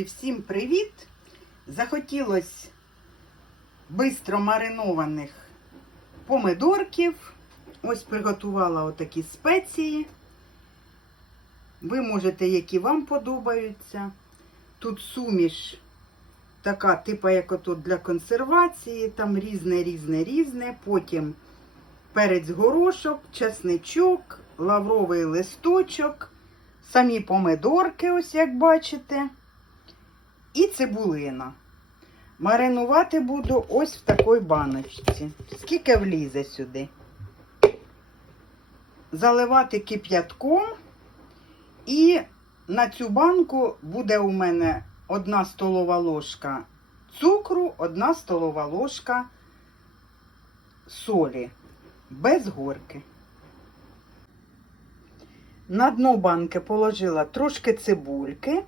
Всім привіт! Захотілося бистро маринованих помидорків. Ось приготувала отакі спеції. Ви можете, які вам подобаються. Тут суміш така, типа, як отут для консервації, там різне, різне, різне. Потім перець горошок, чесничок, лавровий листочок, самі помидорки, ось як бачите, і цибулина. Маринувати буду ось в такій баночці. Скільки влізе сюди? Заливати кип'ятком. І на цю банку буде у мене одна столова ложка цукру, одна столова ложка солі без горки. На дно банки положила трошки цибульки,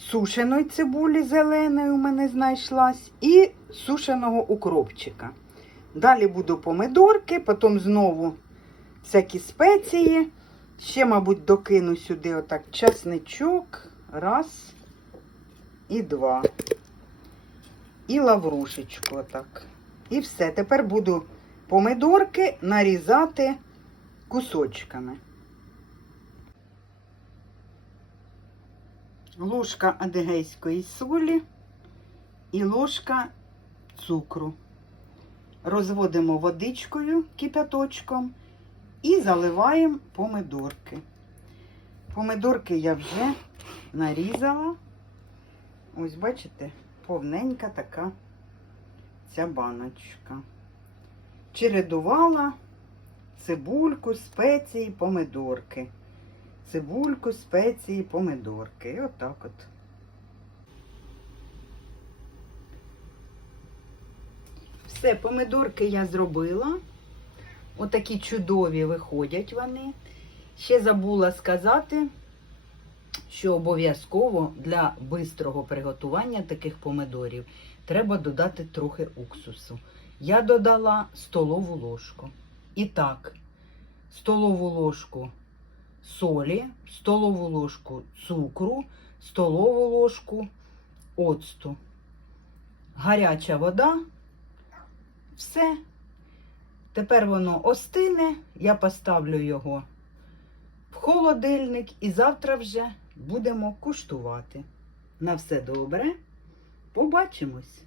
сушеної цибулі зеленої у мене знайшлась, і сушеного укропчика. Далі буду помидорки, потім знову всякі спеції. Ще, мабуть, докину сюди отак часничок. Раз і два. І лаврушечку отак. І все. Тепер буду помидорки нарізати кусочками. Ложка адигейської солі і ложка цукру. Розводимо водичкою кипяточком і заливаємо помидорки. Помидорки я вже нарізала. Ось, бачите, повненька така ця баночка. Чередувала цибульку, спеції, помидорки. Цибульку, спеції, помидорки. І отак от. Все, помидорки я зробила. Отакі чудові виходять вони. Ще забула сказати, що обов'язково для бистрого приготування таких помидорів треба додати трохи уксусу. Я додала столову ложку. І так, столову ложку солі, столову ложку цукру, столову ложку оцту. Гаряча вода. Все. Тепер воно остине, я поставлю його в холодильник і завтра вже будемо куштувати. На все добре. Побачимось!